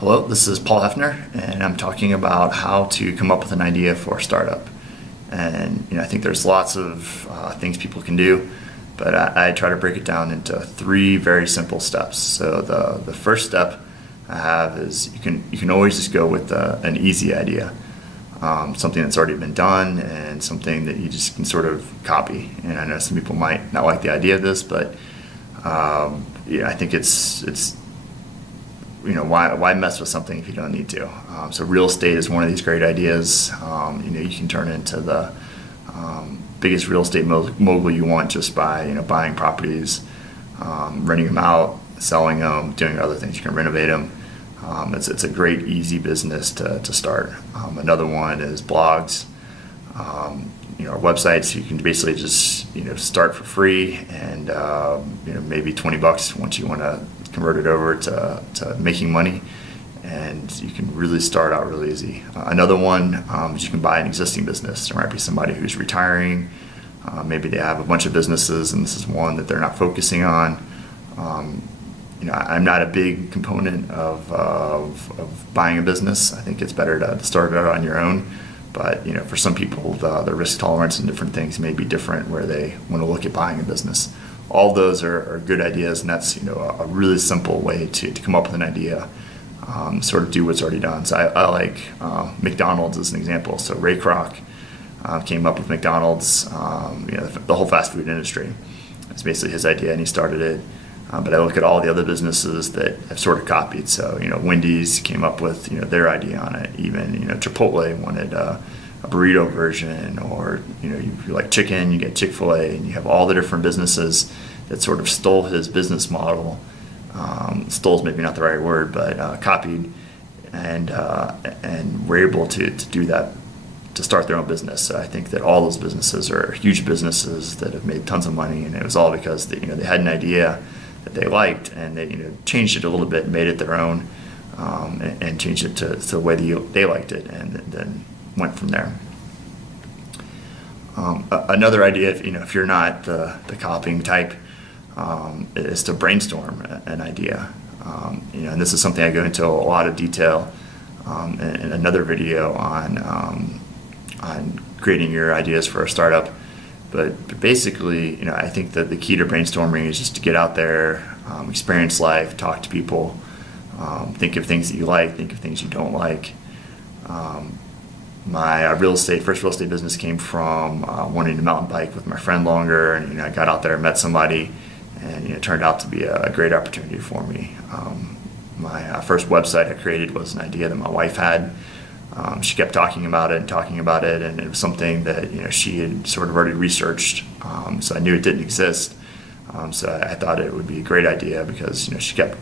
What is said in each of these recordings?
Hello, this is Paul Hefner, and I'm talking about how to come up with an idea for a startup. And I think there's lots of things people can do, but I try to break it down into 3 very simple steps. So the first step I have is you can always just go with an easy idea, something that's already been done and something that you just can sort of copy. And I know some people might not like the idea of this, but I think it's why mess with something if you don't need to? So real estate is one of these great ideas. You can turn into the biggest real estate mogul you want just by buying properties, renting them out, selling them, doing other things. You can renovate them. It's a great, easy business to start. Another one is blogs. Websites. You can basically just start for free, and maybe $20 once you want to convert it over to making money, and you can really start out really easy. Another one is you can buy an existing business. There might be somebody who's retiring. Maybe they have a bunch of businesses, and this is one that they're not focusing on. I'm not a big component of buying a business. I think it's better to start it out on your own. But for some people, the risk tolerance and different things may be different where they want to look at buying a business. All those are good ideas, and that's a really simple way to come up with an idea, sort of do what's already done. So I like McDonald's as an example. So Ray Kroc came up with McDonald's, the whole fast food industry. It's basically his idea, and he started it. But I look at all the other businesses that have sort of copied. So Wendy's came up with their idea on it. Even Chipotle wanted a burrito version, or you like chicken, you get Chick-fil-A, and you have all the different businesses that sort of stole his business model. Stole's maybe not the right word, but copied, and were able to do that, to start their own business. So I think that all those businesses are huge businesses that have made tons of money, and it was all because they had an idea that they liked, and they changed it a little bit, made it their own, and changed it to the way they liked it, and then went from there. Another idea, if you're not the copying type, is to brainstorm an idea. And this is something I go into a lot of detail in another video on creating your ideas for a startup. But basically, I think that the key to brainstorming is just to get out there, experience life, talk to people, think of things that you like, think of things you don't like. My first real estate business came from wanting to mountain bike with my friend longer, and I got out there and met somebody, and it turned out to be a great opportunity for me. My first website I created was an idea that my wife had. She kept talking about it, and it was something that she had sort of already researched, so I knew it didn't exist. So I thought it would be a great idea because she kept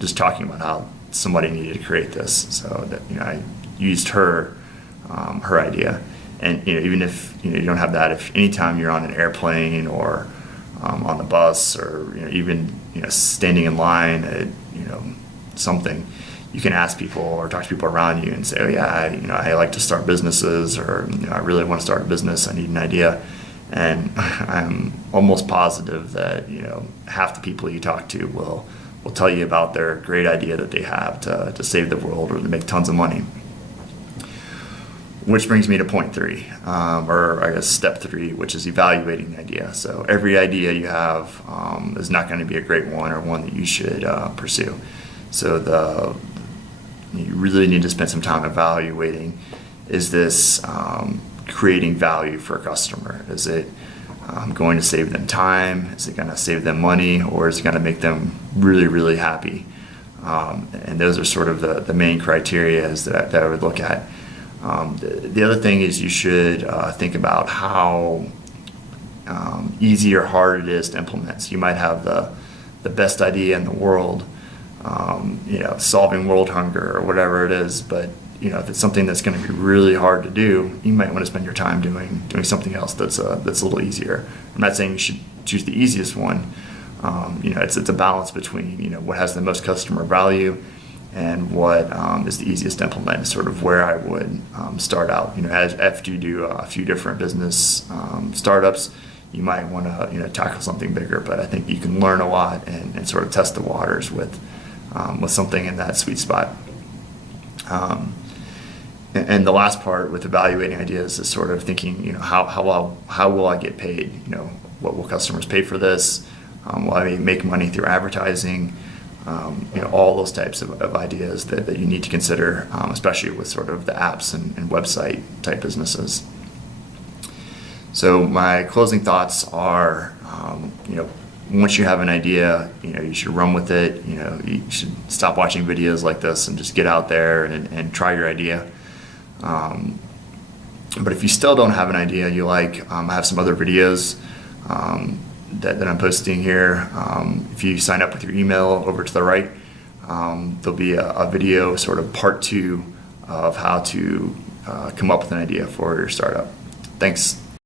just talking about how somebody needed to create this. So that I used her idea, and even if you don't have that, if anytime you're on an airplane or on the bus, or even standing in line at something, you can ask people or talk to people around you and say, oh yeah, I like to start businesses, or I really want to start a business, I need an idea. And I'm almost positive that half the people you talk to will tell you about their great idea that they have to save the world or to make tons of money. Which brings me to point 3, or I guess step 3, which is evaluating the idea. So every idea you have is not going to be a great one, or one that you should pursue. So you really need to spend some time evaluating, is this creating value for a customer? Is it going to save them time? Is it going to save them money? Or is it going to make them really, really happy? And those are sort of the main criteria that I would look at. The other thing is you should think about how easy or hard it is to implement. So you might have the best idea in the world, solving world hunger or whatever it is, but if it's something that's going to be really hard to do, you might want to spend your time doing something else that's a little easier. I'm not saying you should choose the easiest one. It's a balance between what has the most customer value and what is the easiest to implement. Is sort of where I would start out. After you do a few different business startups, you might want to tackle something bigger. But I think you can learn a lot and sort of test the waters with with something in that sweet spot. And the last part with evaluating ideas is sort of thinking, how will I get paid? What will customers pay for this? Will I make money through advertising? All those types of ideas that you need to consider, especially with sort of the apps and website type businesses. So my closing thoughts are, once you have an idea, you should run with it. You should stop watching videos like this and just get out there and try your idea. But if you still don't have an idea you like, I have some other videos that I'm posting here. If you sign up with your email over to the right, there'll be a video, sort of part 2 of how to come up with an idea for your startup. Thanks.